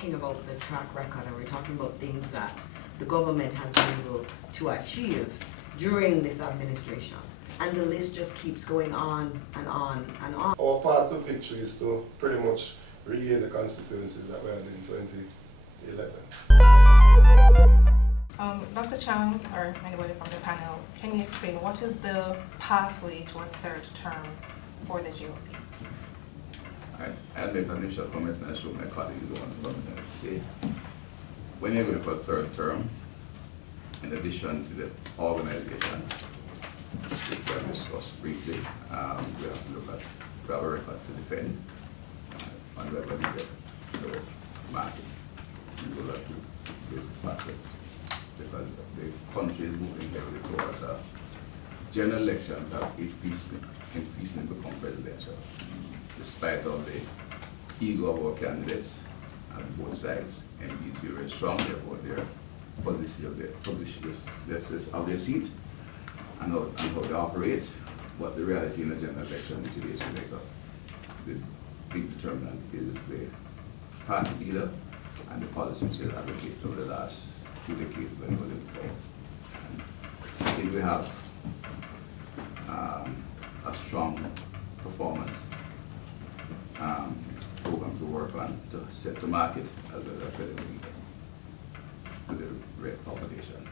talking about the track record and we're talking about things that the government has been able to achieve during this administration. And the list just keeps going on and on and on. Our path to victory is to pretty much regain the constituencies that we had in 2011. Dr. Chang, or anybody from the panel, can you explain what is the pathway to a third term for the JLP? I'll make an initial comment and I show my colleagues who want to comment and say, when you're going for a third term, in addition to the organization, which we have discussed briefly, we have to look at, we have a record to defend, and we have a leader to market. We will have to basic factors, because the country is moving heavily towards general elections have increasingly become presidential, despite of the ego of our candidates on both sides. MPs feel very strongly about their position of their seat and how they operate, but the reality in the general election in today's Jamaica, the big determinant is the party leader and the policy which is advocated over the last 2 decades when we were in power. I think we have a strong performance program to work on to set the market as well as to the red population.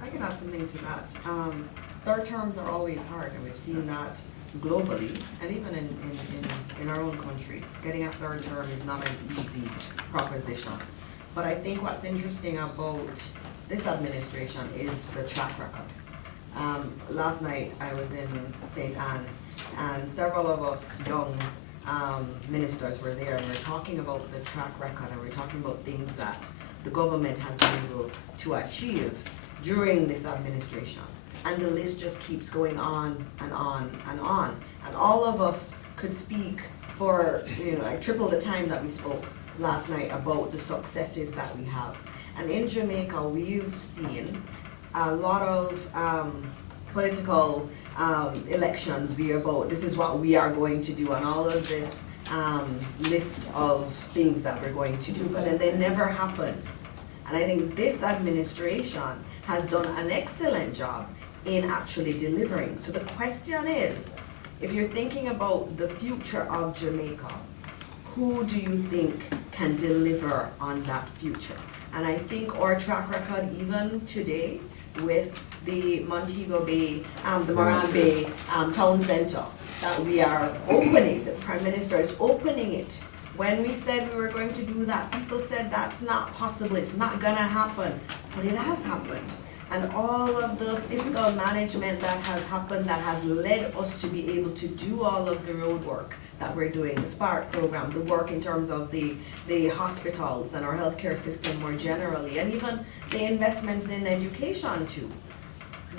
I can add something to that. Third terms are always hard, and we've seen that globally, and even in our own country. Getting a third term is not an easy proposition. But I think what's interesting about this administration is the track record. Last night I was in St. Anne, and several of us young ministers were there, and we're talking about the track record, and we're talking about things that the government has been able to achieve during this administration. And the list just keeps going on and on and on. And all of us could speak for, like triple the time that we spoke last night about the successes that we have. And in Jamaica, we've seen a lot of political elections be about, this is what we are going to do, and all of this list of things that we're going to do, but then they never happen. And I think this administration has done an excellent job in actually delivering. So the question is, if you're thinking about the future of Jamaica, who do you think can deliver on that future? And I think our track record, even today, with the Montego Bay, the Moran Bay Town Centre that we are opening, the Prime Minister is opening it. When we said we were going to do that, people said that's not possible, it's not gonna happen, but it has happened. And all of the fiscal management that has happened, that has led us to be able to do all of the road work that we're doing, the SPARC program, the work in terms of the hospitals and our healthcare system more generally, and even the investments in education too.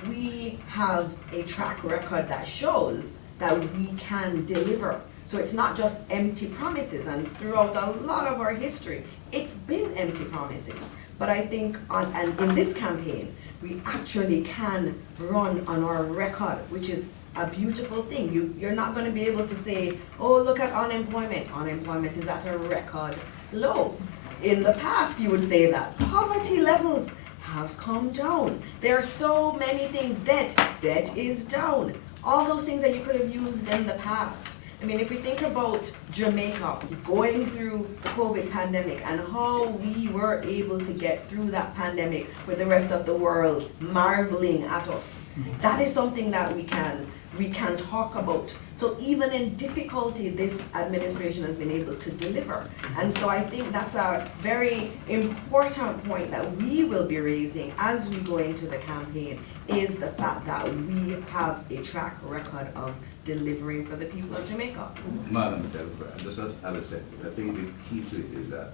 We have a track record that shows that we can deliver. So it's not just empty promises, and throughout a lot of our history, it's been empty promises. But I think and in this campaign, we actually can run on our record, which is a beautiful thing. You're not going to be able to say, oh, look at unemployment. Unemployment is at a record low. In the past, you would say that. Poverty levels have come down. There are so many things. Debt is down. All those things that you could have used in the past. I mean, if we think about Jamaica going through the COVID pandemic and how we were able to get through that pandemic with the rest of the world marveling at us, that is something that we can talk about. So even in difficulty, this administration has been able to deliver. And so I think that's a very important point that we will be raising as we go into the campaign, is the fact that we have a track record of delivering for the people of Jamaica. Madam Chairman, just as Alice said, I think the key to it is that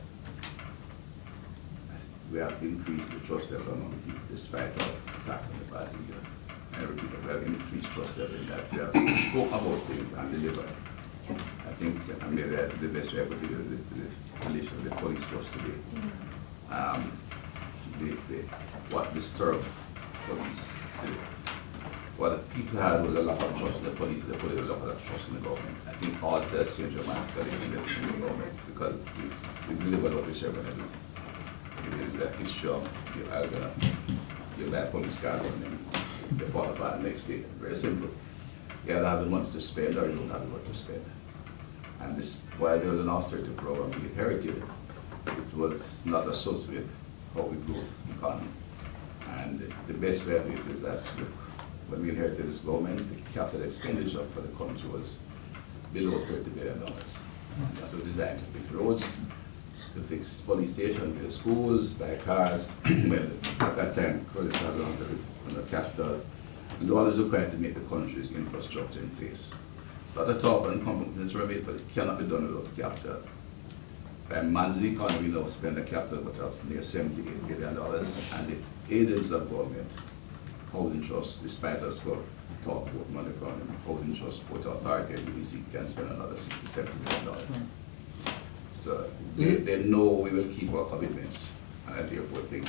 we have increased the trust level among people despite our attacks on the party here. And I repeat that we have increased trust level in that we have spoke about things and delivered. I think the best way I could do the relation of the police force today. What disturbed police today. What people had was a lack of trust in the police, they put a lot of trust in the government. I think all the change dramatically in the government because we ceremony. It is a history of you buy a police car and then you fall apart the next day. Very simple. You either have the money to spend or you don't have the money to spend. And this, while there was an austerity program we inherited, it was not associated with how we grew the economy. And the best way of it is that, look, when we inherited this government, the capital expenditure for the country was below $30 billion. That was designed to fix roads, to fix police stations, build schools, buy cars. Well, at that time, credit card on the capital, and all is required to make the country's infrastructure in place. A lot of talk on companies remit, but it cannot be done without capital. By managing the economy, we now spend a capital of near $78 billion, and the agents of government, housing trust, despite us for talk about money from housing trust, port authority, and we can spend another $60–70 billion. So they know we will keep our commitments, and I therefore think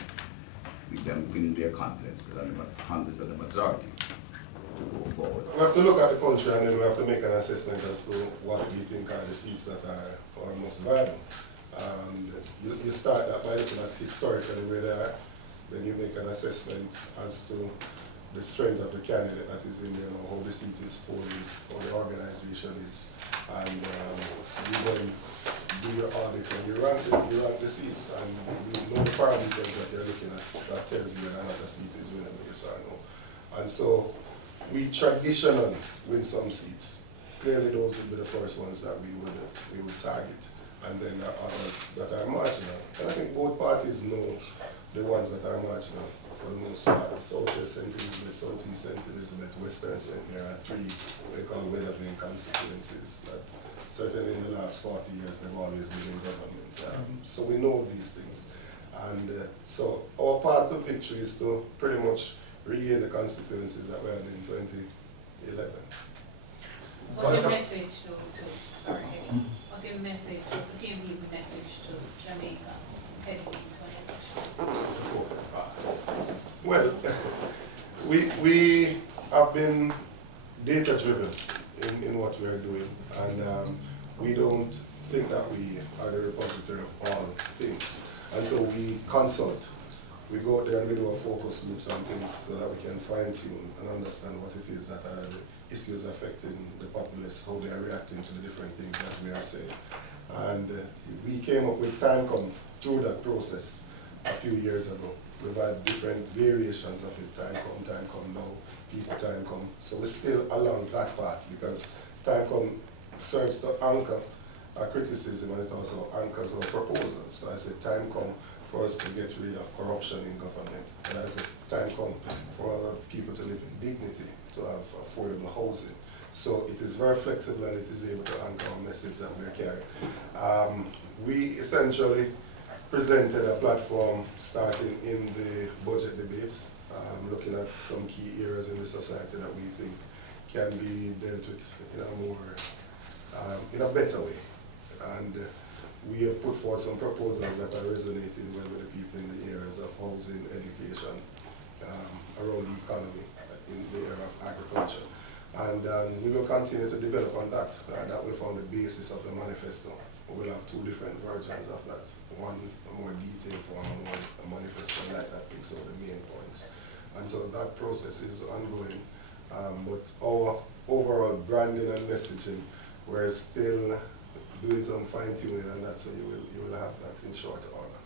we can win their confidence, confidence of the majority to go forward. We have to look at the country and then we have to make an assessment as to what we think are the seats that are most viable. And you start that by looking at historically where they are, then you make an assessment as to the strength of the candidate that is in there, how the seat is polling, how the organization is, and you then do your audit and you rank the seats, and you know the parameters that you're looking at that tells you whether or not a seat is winnable, yes or no. And so we traditionally win some seats. Clearly those would be the first ones that we would target, and then there are others that are marginal. And I think both parties know the ones that are marginal for the most part. Southwest St. Elizabeth, Southeast St. Elizabeth, Western St. There are three we call weather-vane constituencies that certainly in the last 40 years they've always been in government. So we know these things. And so our path to victory is to pretty much regain the constituencies that we had in 2011. What's your message what's your message, what's the PNP's message to Jamaica heading into an election? Well, we have been data-driven in what we are doing, and we don't think that we are the repository of all things. And so we consult. We go out there and we do our focus groups on things so that we can fine-tune and understand what it is that are the issues affecting the populace, how they are reacting to the different things that we are saying. And we came up with Timecom through that process a few years ago. We've had different variations of it, Timecom now, people Timecom. So we're still along that path because Timecom serves to anchor our criticism and it also anchors our proposals. So I said Timecom for us to get rid of corruption in government. And I said Timecom for our people to live in dignity, to have affordable housing. So it is very flexible and it is able to anchor our message that we are carrying. We essentially presented a platform starting in the budget debates, looking at some key areas in the society that we think can be dealt with in a more, in a better way. And we have put forth some proposals that are resonating well with the people in the areas of housing, education, around the economy, in the area of agriculture. And we will continue to develop on that. That will form the basis of the manifesto. We'll have two different versions of that. One a more detailed form and one a manifesto like that picks out the main points. And so that process is ongoing. But our overall branding and messaging, we're still doing some fine tuning and that, so you will have that in short order.